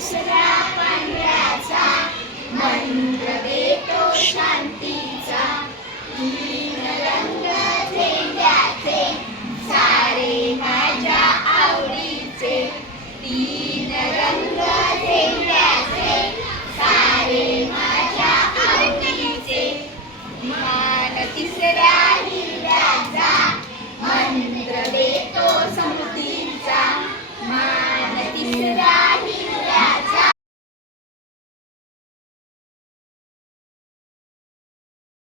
दुसरा पांढऱ्याचा मंत्र